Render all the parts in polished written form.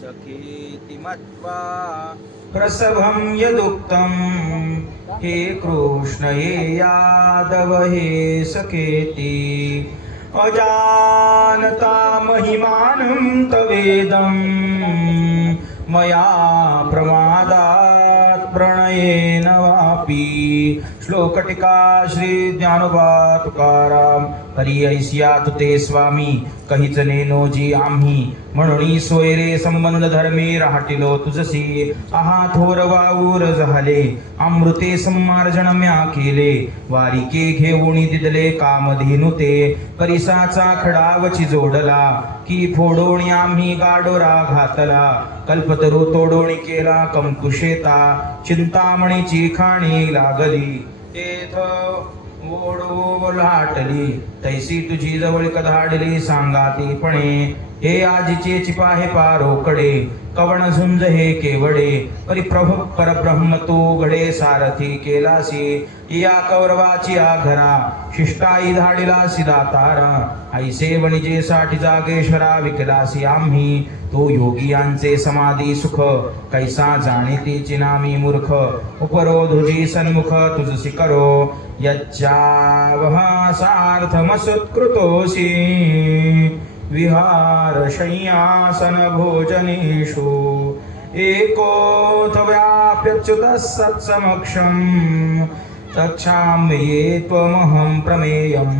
सखेति मत्वा प्रसभं यदुक्तं हे कृष्ण हे यादव हे सखेति अजानता महिमानं तवेदं मया प्रमादात् प्रणयेन वापि श्लोकटिका श्री ज्ञानोबा तुकाराम हरी ऐसिया तुते स्वामी कहीच नेनोजी आम्ही म्हणून सोयरे संबंध धर्मे राहटिलो तुझसी आहा थोर वाऊर झाले अमृते संमार्जन म्या केले वारिके घेऊन दिदले कामधेनु ते परिसाचा खडावची जोडला की फोडोणी आम्ही गाडोरा घातला कल्पतरू तोडोणी केला कंकुशेता चिंतामणीची खाणी लागली तेथ ओढो लाटली तैसी तुझी जवळ कधाडली सांगातीपणे हे आजीचे चिपाहे पारोकडे कवण झुंज हे केवडे परिप्रभ परब्रह्म तू घडे सारथी केलासी या कौरवाची आघरा शिष्टाई धाडिलासी दातारा ऐसे वणिजे साठी जागेश्वरा विकलासी आम्ही तो योगियांचे समाधी सुख कैसा जाणे तीची नामी मूर्ख उपरोधुजी सन्मुख तुझसी करो यच्चावहा सार्थमसुत्कृतोसी विहार शय्यासन भोजनेषु एकोऽथ व्याप्यच्युतः सत्समक्षं तच्छाम्ये त्वमहं प्रमेयम्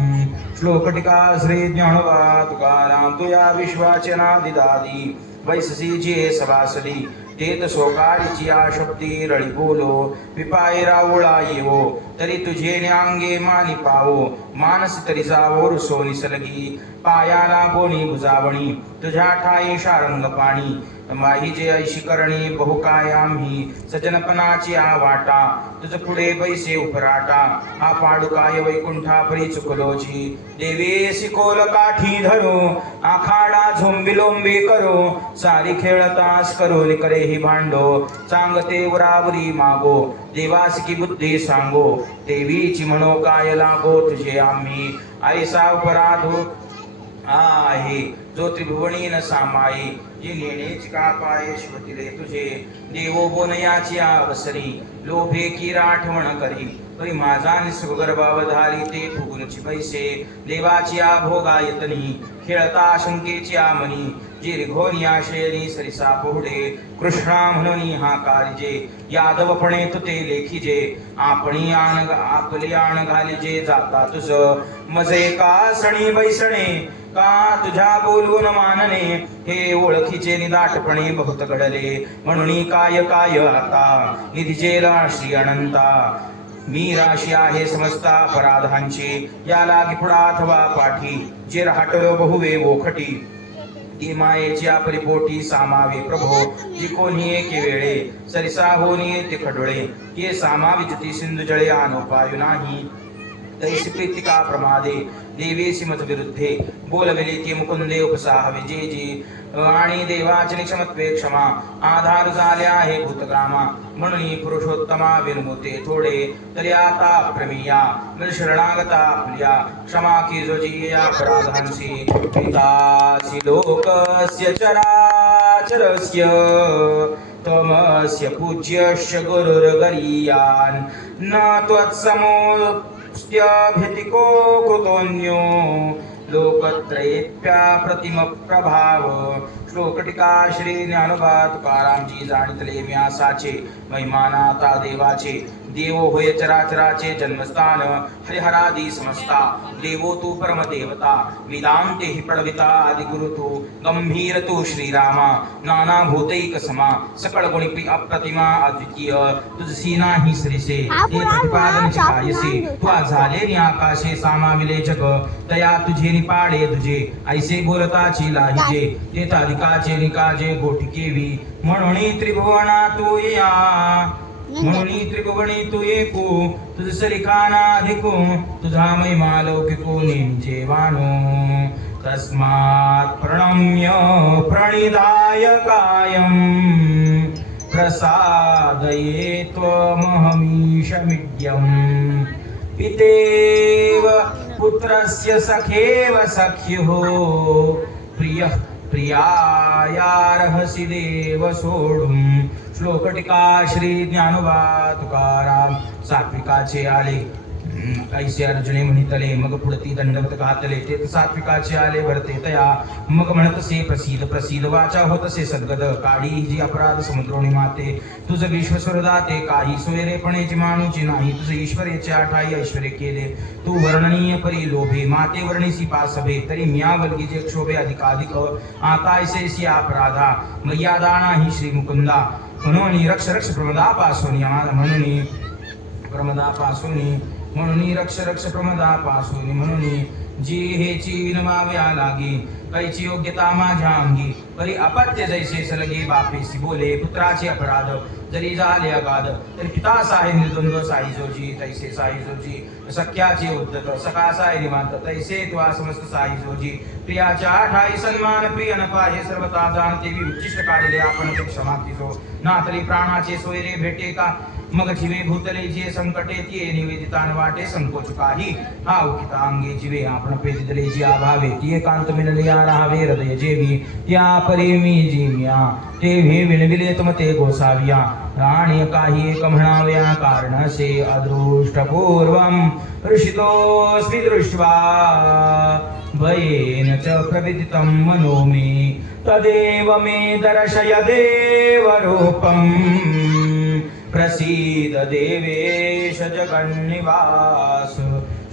श्लोकटिका श्री ज्ञानोबा तुकाराम तुया विश्वाचे नादिदादी वैससी जे सभासदी तेत सोकाळीची आशक्ती रळी बोलो विपाय रावळा येवो तरी तुझे न्यांगे मानी पावो मानस तरी जावो रुसो निसलगी पायाला बोनी बुजावणी तुझ्या ठाई शारंग पाणी माहीचे ऐशी करणी बहुकाय आम्ही सजनपणाची आवाटा तुझ पुढे पैसे उपराटा हा पाडुकाय वैकुंठा परी चुकलोची देवे सिकोल काठी धरो आखाडा झोंबिलोंबे करो सारी खेळतास करो करे ही भांडो चांगते उरावरी मागो देवास की बुद्धी सांगो देवीची म्हणो काय लागो तुझे आम्ही ऐसा अपराधो आहे जो त्रिभुवनी न सामाई जी नेणेची का पाये शिवतिले तुझे देवो बोनयाची अवसरी लोभे की राठवण करी परी माझा निसर्गर्भावधारी ते फुगुनची पैसे देवाची भोगायतनी खेळता शंकेची मनी जी रिघोनी आशयनी सरिसा पोहडे कृष्णा म्हणून हा काळजे यादवपणे तुते लेखीजे आपणी आपली आण घालिजे जाता तुझ मजे का सणी बैसणे का तुझ्या बोलून मानणे हे ओळखीचे निदाटपणे बहुत घडले म्हणून काय काय आता निधीचे श्री अनंता मी राशी आहे समस्ता अपराधांची या लागी पुढा अथवा पाठी जे राहटलो बहुवे वोखटी ती मायेच्या परिपोटी सामावे प्रभो जी कोणी एके वेळे सरिसा होनी ते खडोळे ये सामावी जुती सिंधू जळे अनुपायु नाही तैसी प्रीतिका प्रमादे देवेसी मत विरुद्धे बोलविले ती मुकुंदे उपसाह विजेजी आणि देवाचे निक्षमत्वे क्षमा आधार झाले आहे भूतग्रामा म्हणून पुरुषोत्तमा विरमुते थोडे तरी आता प्रमेया शरणागता आपल्या क्षमा की जोजिया अपराधांसी पितासी लोकस्य चराचरस्य त्वमस्य पूज्यस्य गुरुर्गरीयान् न त्वत्समो स्त्यभितिको कृतोऽन्यो लोकत्रयेप्या प्रतिम प्रभाव श्लोकटिका श्री ज्ञानोबा तुकारामजी जाणितले व्यासाचे महिमानाता देवाचे देवो होय चराचराचे जन्मस्थान हरिहरादी समस्ता देवो तू परमदेवता वेदांते हि प्रणविता आदि गुरु तू गंभीर तू श्रीरामा नाना भूतैक समा सकळ गुणी अप्रतिमा अद्वितीय तुझसी नाही सरिसे हे प्रतिपादन कायसे तू झाले आकाशे सामाविले जग तया तुझे निपाडे तुझे ऐसे बोलताची लाहिजे ते ताधिकाचे निकाजे गोटिकेवी म्हणून त्रिभुवना तू या म्हणून त्रिभुवनी तू एकू तुझ सरिकाना अधिकू तुझा महिमा लौकिको नेमचे वाणो तस्मात् प्रणम्य प्रणिधाय कायं प्रसादये त्वमहमीशमिड्यम् पितेव पुत्रस्य सखेव सख्युः प्रियः प्रियायार्हसि देव सोडून. श्लोक टीका श्री ज्ञानोबा तुकाराम. सात्विकाचे आले ऐसे अर्जुने म्हणितले, मग पुढती दंडवत घातले. ते सात्विकाचे आले भरते तया, मग म्हणतसे प्रसिद्ध प्रसिद्ध वाचा होतसे सद्गद. काढी जी अपराध समुद्रोणी माते, तुझ विश्वस्वरदाते काही सोयरेपणेची मानूची नाही. तुझ ईश्वरेचे आठाई ऐश्वर्य केले, तू वर्णनीय परी लोभे. माते वर्णिसी पासभे, तरी म्या वल्गीचे क्षोभे अधिकाधिक. आता ऐसेसी अपराधा मर्यादा नाही श्री मुकुंदा. म्हणून रक्ष रक्ष प्रमदापासून म्हणून प्रमदापासून म्हणून रक्ष रक्ष प्रमदापासून म्हणून जी हेची विनवाव्या लागी. कैची योग्यता माझ्या अंगी, परी अपत्य जैसे सलगे बापेसी बोले. पुत्राचे अपराध जरी झाले अगाध, तरी पिता साहे निर्द्वंद्व साई जोजी. तैसे साई जोजी सख्याचे उद्धत, सखा साई निमांत तैसे त्वा समस्त साई जोजी. प्रियाच्या ठाई सन्मान प्रिय नपा, हे सर्वता जाणते मी उच्चिष्ट काढले आपण ते क्षमा किजो. ना तरी प्राणाचे सोयरे भेटे का, मग जीवे भूतले जे संकटे तिये निवेदितान वाटे संकोच काही. हा उकिता अंगे जीवे आपण पेदितले जी आभावे, ती एकांत मिळले या राहावे हृदय जेवी. त्या परी मी जीव्या तेव्ही विणविले तुमते गोसाव्या. राणी काही एक म्हणाव्या कारणसे, अदृष्टपूर्वम ऋषितोऽस्मि दृष्ट्वा. भयेन च प्रविदितं मनो मे, तदेव मे दर्शय देवरूपम्. प्रसीद देवेश जगन्निवास.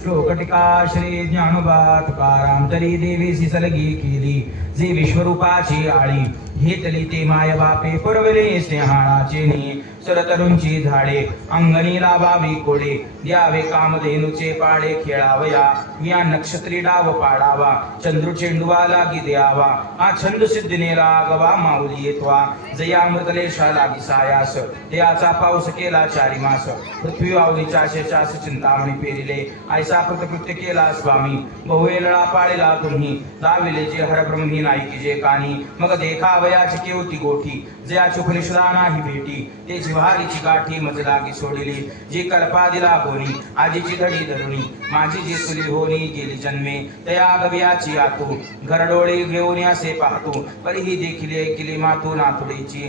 श्लोक टीका श्री ज्ञानोबा तुकाराम. तरी देवीसी सलगी केली जे विश्वरूपाची आळी. घेतली ते माय बापे पुरवले स्नेहाळाचे नी. सरतरुंची झाडे अंगणी लावावी कोडे, द्यावे कामधेनुचे पाडे खेळावया. या नक्षत्री डाव पाडावा, चंद्र चेंडुवा लागी द्यावा. हा छंद सिद्धीने रागवा माऊली येतवा. जया मृतलेशा लागी सायास, त्याचा पाऊस केला चारी मास. पृथ्वी आवली चाशे चास चिंतामणी पेरिले, ऐसा कृतकृत्य केला स्वामी. बहुवेळा पाळेला तुम्ही, दाविले जे हरब्रह्मी नाईकी जे कानी. मग देखावयाची केवती गोठी, जयाची उपनिषदा नाही भेटी. ते जिव्हारीची गाठी मज लागी सोडिली, जी कल्पा दिला होनी. आजीची धडी धरुणी माझी जी सुली होनी गेली जन्मे. तया गव्याची आतू घरडोळे घेऊन असे पाहतो. परीही देखील ऐकिली मातू नातुडीची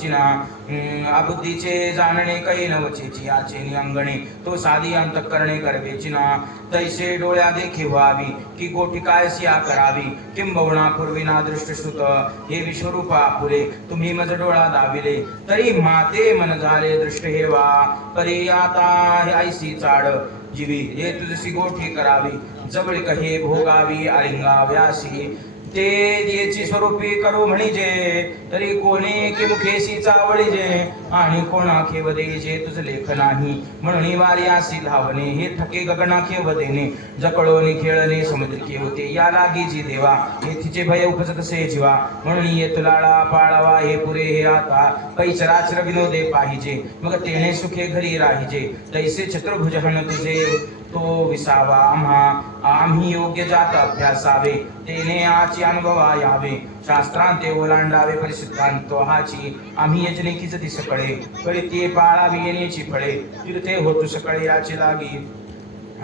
चिना. अबुद्धीचे जाणणे कै नवचेची याचे अंगणे. तो साधी अंतःकरणे करवेची ना. तैसे डोळ्या देखी व्हावी, की गोठी काय सिया करावी. किंबहुना पूर्वीना दृष्टश्रुत, हे विश्वरूपा पुरे तुम्ही मज डोळा दाविले. तरी माते मन झाले दृष्ट हेवा. परी आता ऐसी चाड जीवी, हे तुझसी गोठी करावी. जवळी कहे भोगावी अलिंगाव्यासी. ते याची स्वरूपी करू म्हणीजे, तरी कोणी की मुखेसी चावळीजे. आणि कोणा खेवदेजे तुझ लेख नाही. म्हणून वारी आसी धावणे, हे थके गगना खेवदेने. जकळोनी खेळणे समुद्र केवते, या लागी जी देवा. हे तिचे भय उपजत से जीवा. म्हणून ये तुलाळा पाळावा, हे पुरे हे आता. पैचराचर विनोदे पाहिजे, मग तेने सुखे घरी राहिजे. तैसे चतुर्भुज हन तुझे तो विसावा आम्हा. आम्ही योग्य जात अभ्यासावे, तेने आची अनुभवा यावे. शास्त्रांते ओलांडावे परिसिद्धांत हाची. आम्ही यजनेकीच ती सकळे, परी ते पाळावी येण्याची फळे. तीर्थे होतु सकळे याची लागी.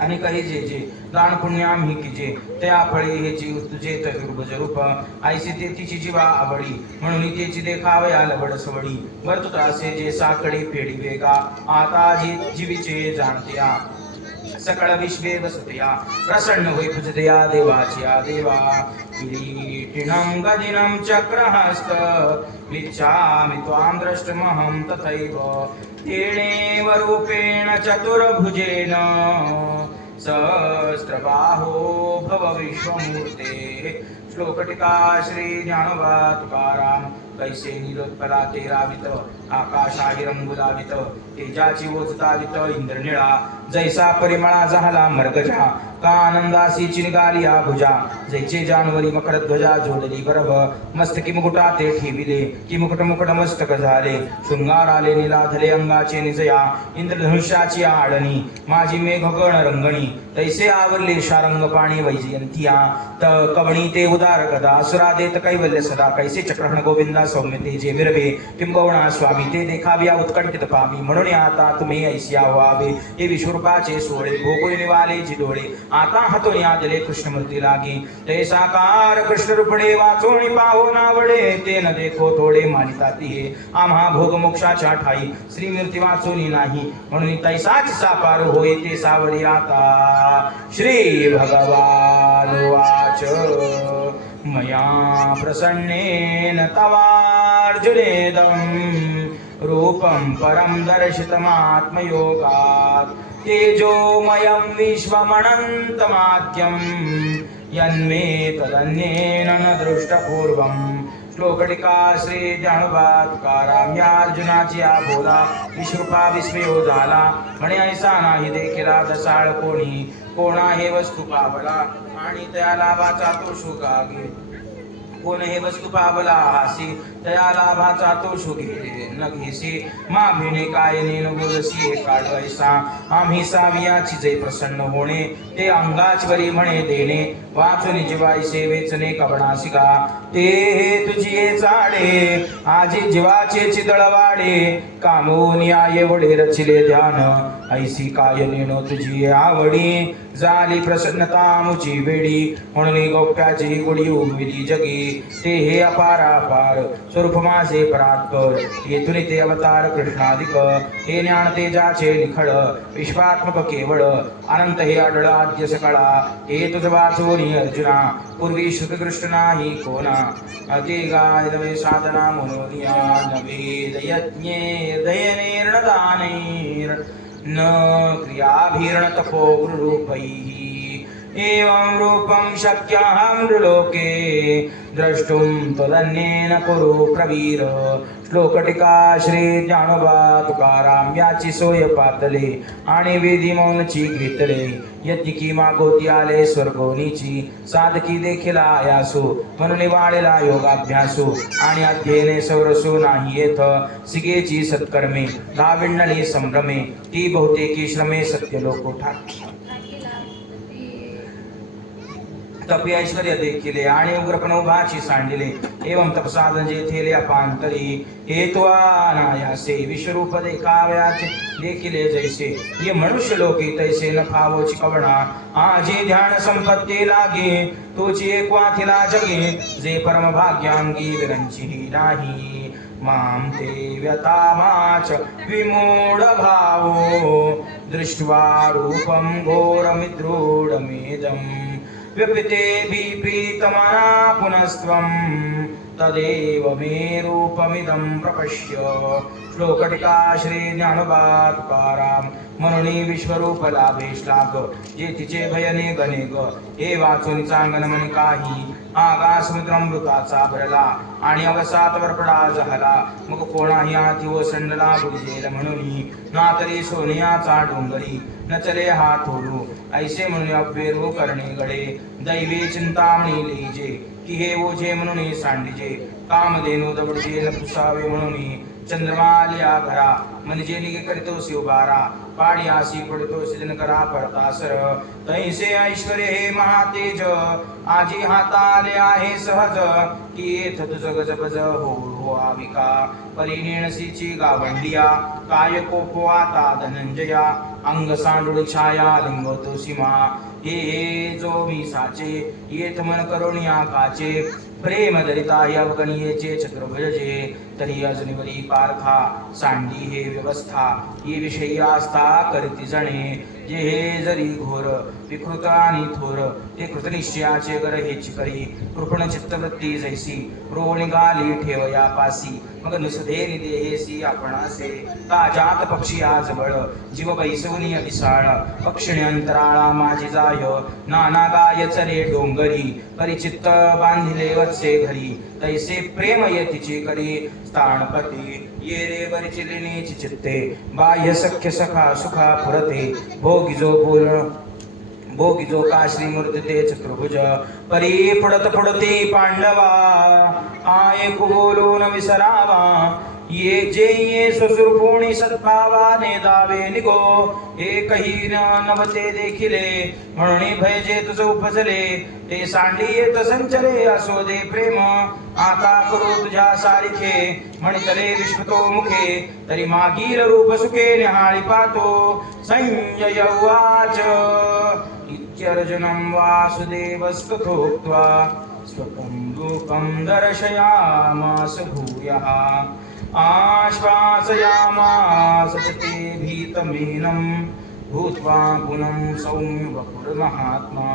आणि काही जे जे दान पुण्य आम्ही किजे, त्या फळे हे जीव तुझे चतुर्भुज रूप. ऐसे ते तिची जीवा आवडी, म्हणून तेची देखावया लवड सवडी. वर्तुत असे जे साकडे फेडी वेगा, आता जी जीवीचे जाणत्या. सकळ विश्वे वसतया, प्रसन्न होई तुझदया देवाची देवा. किरीटिनं गदिनं चक्रहस्त, इच्छामि त्वां द्रष्टुमहं तथैव. तेणेव रूपेण चतुर्भुजेन, सहस्रबाहो भव विश्वमूर्ते. श्लोक टीका श्री ज्ञानोबा तुकाराम. कैसे नीलोत्पला ते रावित, आकाशाही रंगू लावित. तेजाची ओजतावित इंद्रनिळा, जैसा परिमळा झाला मर्गजा. का आनंदासी चिनगाली हा भुजा, जैचे जानवरी मकर ध्वजा जोडली गर्भ. मस्तकी मुकुटा ते ठेविले, की मुकुट मुकुट मस्तक झाले. शृंगार आले निलाधले अंगाचे निजया. इंद्रधनुष्याची आडणी, माझी मेघगण रंगणी. तैसे आवरले शारंग पाणी वैजयंतिया. कवणी ते उदार गदा, असुरा देत कैवल्य सदा. कैसे चक्रहण गोविंदा सौम्य ते जे विरवे. किंबहुना स्वामी ते देखाव्या उत्कंठित पामी. म्हणून आता तुम्ही ऐसिया व्हावे, हे विश्व विश्वरूपाचे सोळे भोगोई निवाले जिडोळे आता हातोनी आदले कृष्णमूर्ती लागे ते साकार कृष्ण रूपडे वाचोणी पाहो नावडे ते न देखो थोडे मानिता तिये आम्हा भोग मोक्षाच्या ठाई श्रीमूर्ती वाचोनी नाही म्हणून तैसाच साकार होय ते सावरी आता श्री भगवान वाच मया प्रसन्नेन तवार्जुनेदं रूपं परं दर्शितमात्मयोगात् तेजोमयं विश्वमनन्तमाद्यं यन्मे तदन्येन न दृष्टपूर्वम् श्लोकटिका श्री ज्ञानोबा तुकाराम या अर्जुनाची बोला विश्वरूपा विस्मयो झाला म्हणे ऐसा नाही देखिला दसाळ कोणी कोणा हे वस्तू पावला आणि त्या लाभाचा तो शोकागे कोण हे वस्तू पावला हासी त्या लाभाचा तो शोके न घेसी मागविणे काय नेन बोलसी काढ ऐसा आम्ही सावियाची जे प्रसन्न होणे ते अंगाचवरी म्हणे देणे वाचून जीवाई सेवेचने कवणासिका ते तुझी चाडे आजी जीवाचे चिदळवाडे कामोनी आये वडे रचिले ध्यान ऐसी काय नेनो तुझी आवडी झाली प्रसन्नता मुची वेडी म्हणून गोप्याची गुडी उमविली जगी ते हे अपार स्वरूप माझे परात्पर येथून ते अवतार कृष्णाधिक हे ज्ञान तेजाचे निखळ विश्वात्मक केवळ अनंत हे आढळ आद्य सकळा हे तुझ वाचोनी अर्जुना पूर्वी श्रुतदृष्ट नाही कोणा अति गाय नवे साधना मनोनिया नवेद यज्ञे दयनेर्णदानैर् न क्रियाभिर्ण तपो गुरुरूपैः एवं रूपं शक्यहं नृलोके द्रष्टुं त्वदन्येन कुरु प्रवीर श्लोकटिका श्री ज्ञानोबा तुकाराम याची सोय पातले आणि वेदी मौनची घेतले यज्ञिकी मागोती आले स्वर्गोनीची साधकी देखील आयासो म्हणून वाळेला योगाभ्यासो आणि अध्ययने सौरसो नाही येथ सिगेची सत्कर्मे लाविण्यली संभ्रमे ती बहुतेकी श्रमे सत्य लोकोठा तपी ऐश्वर्य देखिले आणि उग्रपण उभाची सांडिले एवं तपसाधन जे थेले अपांतरी हेत्वानायासे विश्वरूप देखाव्याचे देखिले जैसे ये मनुष्य लोके तैसे न फावोची कवणा आजे ध्यान संपत्ती लागे तोची एकवाथिला जगे जे परम भाग्यांगी विरंची नाही मां ते व्यतामाच विमूढ भावो दृष्ट्वा रूपं घोरमिद्रूढमेदम् व्यपिते प्रीतमना पुनस्त्वं तदेव मे रूपमिदं प्रपश्य श्लोकटिका श्री ज्ञानोबा तुकाराम म्हणून विश्वरूप लाभे श्लाघ जे तिचे भयने गणे ग हे वाचून चांगन म्हणे काही आगा समुद्रामृताचा भरला आणि अवसात वरपडा जहला मग कोणाही हाती ओसंडला बुडजेल म्हणून ना तरी सोनियाचा डोंगरी न चले हात ओढू ऐसे म्हणून अव्यरू करणे गडे दैवी चिंतामणी लिहिजे की हे ओझे म्हणून सांडिजे कामधेनु दबडजे न पुसावे म्हणून चंद्रमालिया घरा म्हणजे निगे करीतोसी उभारा पाडी आसी पडतोसी दिन करा परतासर तैसे ऐश्वर्य हे महातेज आजी हाताले आहे सहज की येथ तुझ गजबज हो आविका परिणेणसीची गावंडिया काय कोपो आता धनंजया अंग सांडुळ छाया लिंगतो सीमा हे जो मी साचे येथ मन करुणिया काचे प्रेम दरिता अवगणीयेचे चतुर्भुजे तरी अजूनवरी पारखा सांडी हे व्यवस्था ही विषयी आस्था करीती जणे जे हे जरी घोर विकृत आणि थोर ते कृतनिश्चयाचे गर हेची करी कृपण चित्तवृत्ती जैसी रोळ निघाली ठेव या पासी मग नुसधे निदेहेसी आपणासे ताजात पक्षी आज बळ जीव बैसवनी विसाळ पक्षिणी अंतराळा माझी जाय नाना गाय चले डोंगरी परिचित्त बांधिले वत्से घरी तैसे प्रेम येतीची करी स्थानपती ये रे बरिचिलिनीची चित्ते बाह्य सख्य सखा सुखा फुरते भोगिजो का श्रीमूर्ती ते चतुर्भुज परी पुडत पुडती पांडवा आय बोलून विसरावा ये जे ये स्वस्वरूपोणी सद्भावाने दावे निगो एकही नवते देखिले म्हणून भय जे तुझ उपजले ते सांडी येत संचले असो दे प्रेम आता करू तुझ्या सारिखे म्हणतले विश्वतो मुखे तरी मागील रूप सुखे निहाळी पातो संजय उवाच इत्यर्जुनं वासुदेवस्तथोक्त्वा स्वकं लोकं दर्शयामास भूयः आश्वासयामास च ते भीतमेनं भूत्वा पुनः सौम्य वपुर्महात्मा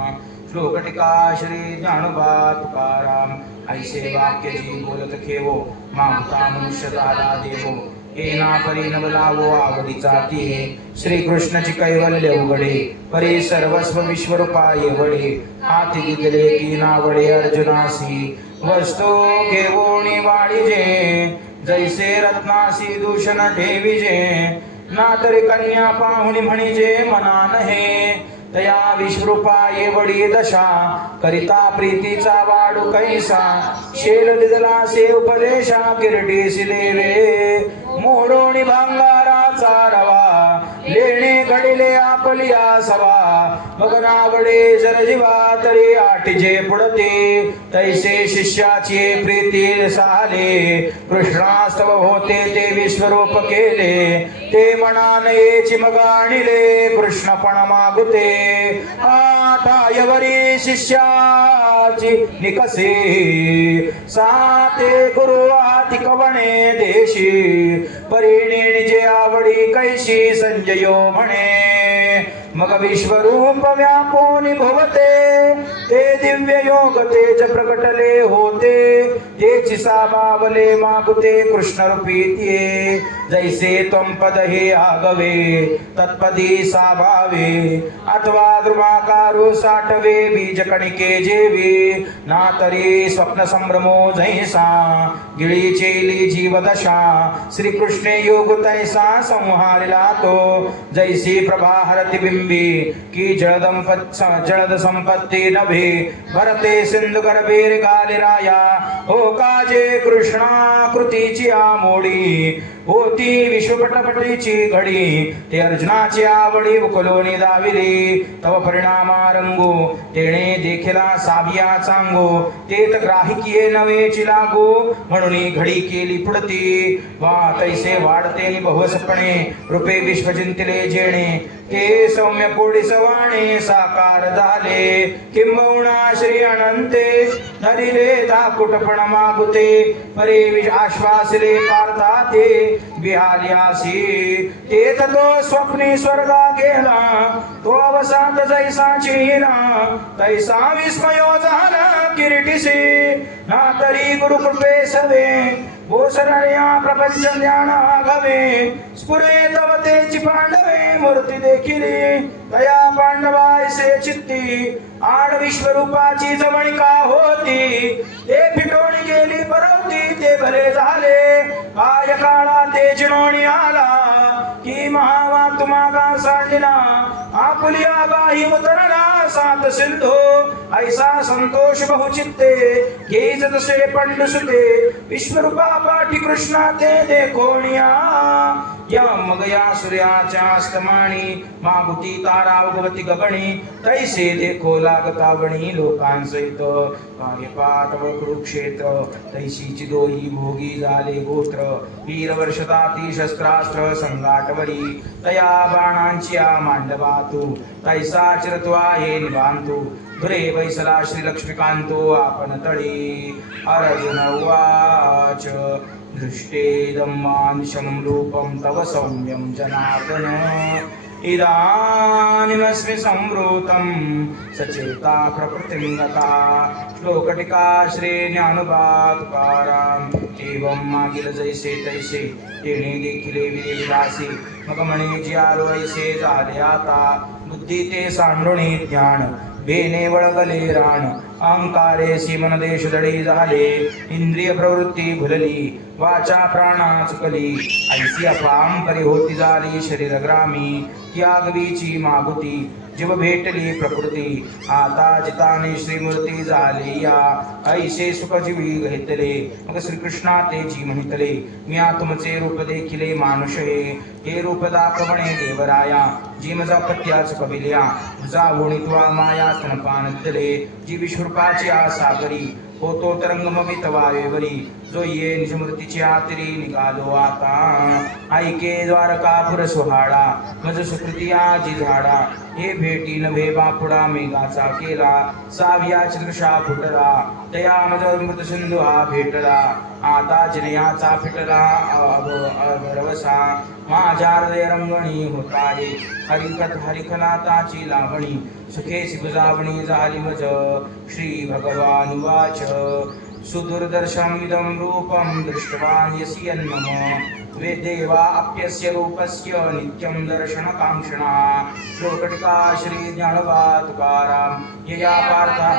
श्लोकटिका श्री ज्ञानोबा तुकाराम ऐसे वाक्य जी बोलत खेवो मागता मनुष्य झाला देवो एना परी नवलावो आवडीचा ती श्री कृष्णची कैवल्य उघडे परे सर्वस्व विश्वरूपाय वडे हाती दिले की नावडे अर्जुनासी वस्तू घेवोणी वाढीजे जैसे रत्नासी दूषण ठेविजे ना तरी कन्या पाहुणी म्हणिजे मना नहे तया विश्वरूपाये वडी दशा करिता प्रीतीचा वाडू कैसा शेल दिदला से उपदेशा किरटीसी देवे मोडोणी भांगाराचा रवा लेणे घडिले आपलिया सवा मगनावडे जरजीवा तरी आठजे पुढते तैसे शिष्याची प्रीती साले कृष्णास्तव होते ते विश्वरूप केले ते मनानयेची मग आणिले कृष्णपण मागुते आठायवरी शिष्याची निकसे साते गुरु आति कवणे देशी परिणी निजे आवडी कैशी संजयो म्हणे मग विश्वरूप व्यापोनी भवते ते दिव्य योग तेज प्रकटले होते तेची सामावले मागुते कृष्ण रूपीते जैसे त्वं पद हे आगवे तत्पदी साभावे अथवा द्रुमाकारो साठवे बीज कणिके जेवे ना तरी स्वप्न संभ्रमो जैसा गिळी चेली जीवदशा श्री कृष्णे योग तैसा संहारिला तो जैसी प्रभा हरति बिंबी की जलद संपत्ति नभे भरते सिंधु गर्भेर गालिराया हो काजे कृष्णा कृतीची आमोडी होती विश्वपटपटीची घडी ते अर्जुनाची आवडी उकलोनी दाविली तव परिणामारंगो तेणे देखिला साविया चांगो तेत ग्राहिकीये नवेची लागो म्हणून घडी केली पुढती वा तैसे वाढते बहुसपणे रूपे विश्वचिंतिले जेणे ते सौम्य कोडी सवाणे साकार झाले किंबहुना श्री अनंते धरिले दाकुटपण मागुते परे आश्वासले पार्था ते बिहालियासी ते तो स्वप्नी स्वर्गा गेला तो अवसाद जैसा चिना तैसा विस्मयो झाला किरीटिसी ना तरी गुरुकृपे सवे भूषणया प्रपंच ज्ञान आगवे स्फुरे तव तेची पांडवे मूर्ती देखिली तया पांडवायसे चित्ती आड विश्वरूपाची जवणिका होती ते फिटोणी गेली परवती ते भले झाले काय काळा ते जिणोणी आला की महावा तुमागा सांडिला आपुलिया बाही उतरला सात सिंधू ऐसा संतोष बहुचित्ते घेज तसे पंडुसुते विश्वरूपा पाठी कृष्णा ते देखोनिया या मगया सूर्याच्या अस्तमानी मागुती तारा उगवती गगणी तैसे देखो लागतावणी लोकांसहित कार्यपातव कुरुक्षेत्र तैसीची दोही भोगी झाले गोत्र वीर वर्षताती शस्त्रास्त्र संगाटवरी तया बाणांची मांडवातू तैसा चिरत्वा हे निवांतू धुरे वैसला श्री लक्ष्मीकांतो आपण तळी अर्जुन उवाच दृष्टेदम्मानुषं रूपं तव सौम्यं जनार्दन इदानीमस्मि संवृतं सचेता प्रकृतिं गता श्लोकटिका श्री ज्ञानोबा तुकाराम एवं मागील जैसे तैसे तेणे देखिले विलासी मग म्हणे जियालो ऐसे झाले आता बुद्धी ते सांडुणी ज्ञान बेने वळगले राण अहंकारेसी मनदेश दडी झाले इंद्रिय प्रवृत्ती भुलली वाचा प्राणा चुकली ऐसी अफाम परी होती झाली शरीर ग्रामी ती आगवीची मागुती जीव भेटली प्रकृती आता जिताने श्रीमूर्ती झाली या ऐसे सुख जीवी घेतले मग श्रीकृष्णा ते जी म्हणितले मी तुमचे रूप देखिले मानुष हे रूप दाखवणे देवराया जी मजा पत्याच कविल्या जावणी त्वा माया स्तनपान दिले जी विश्वरूपाची आसा करी होतो तरंगमवित वावेवरी जो ये निजमूर्तीची आतरी निघालो आता ऐके द्वारकापुर सुहाडा मज सुकृती आजी झाडा हे भेटी नभे बापुडा मेघाचा केला साव्या चंद्रशा फुटला तया मज मृत सिंधू हा भेटला आता जिनयाचा फिटला रवसा माझ्या हृदय रंगणी होताये हरिकथ हरिखनाताची लावणी सुखे बुजावणी झाली मज श्री भगवान वाच सुदुर्दर्शमिदं रूपं दृष्टवान् यसि यन्मम वेदेवा अप्यस्य रूपस्य नित्यं दर्शनकाङ्क्षणा श्लोकटिका श्री ज्ञानवा तुकाराम यया पार्था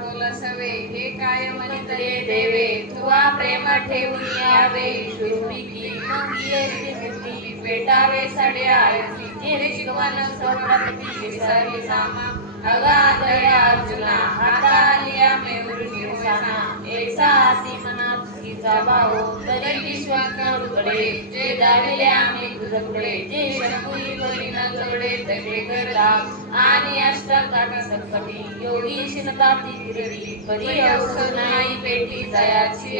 बोलसवे हे काय म्हणितले देवे तुवा प्रेम ठेवून यावे शुरूपी मंगी पेटावे सड्या तेरे शिकवण सर्वप्रती विसरली सामा अगाधया अर्जुना हातालिया मेवरुनी उसाना ऐसा आसी मनात तिचा भाऊ तरी विश्वाकडे जे दाविले आम्ही तुझकडे जे शंकुई वरी न जोडे तगडे करता आणि अष्टकाठी संपती योगी शिनताती फिरली कधी अवसर नाही पेटी जयाची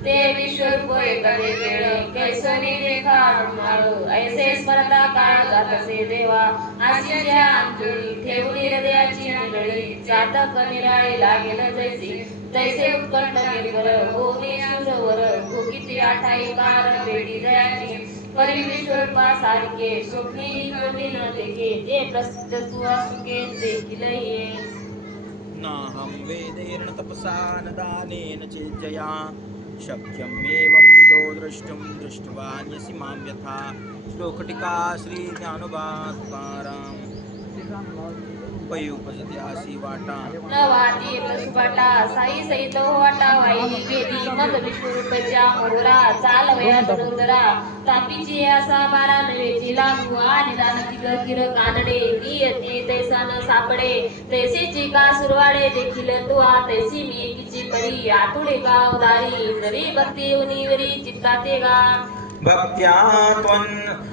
ते विश्वरूप एकादे वेळ कैसनी रेखा माळ ऐसे स्मरता काळ जातसे देवा अशी ज्या अंजली ठेवली हृदयाची मंडळी जातक निराळी लागेल जैसी तैसे उत्कंठ निर्भर होनी सुरवर भोगिती आठाई कार वेडी जयाची परी विश्वरूपा सारखे स्वप्नी कोणी न देखे जे प्रसिद्ध सुवासुके देखील ये नाहं वेदेन तपसा न दानेन चेज्जया शक्यमेवं विदो द्रष्टुं दृष्टवान्यसि मां यथा श्लोकटिका श्री ज्ञानोबा तुकाराम उपयुपजत्यासी वाटा न वाटी बसवाटा साई सहित वाटा वाहिनी गेली मग विश्वरूपच्या मोरा चालवया तरुंदरा तापीची असा बारा नवेची लागू आणि दानती किर कानडे ती येते तैसा न सापडे तैसेची का सुरवाडे देखील तुआ तैसी मी एकीची परी आठुडे का उदारी जरी भक्ती उनिवरी चित्ताते गा भक्त्या त्वन्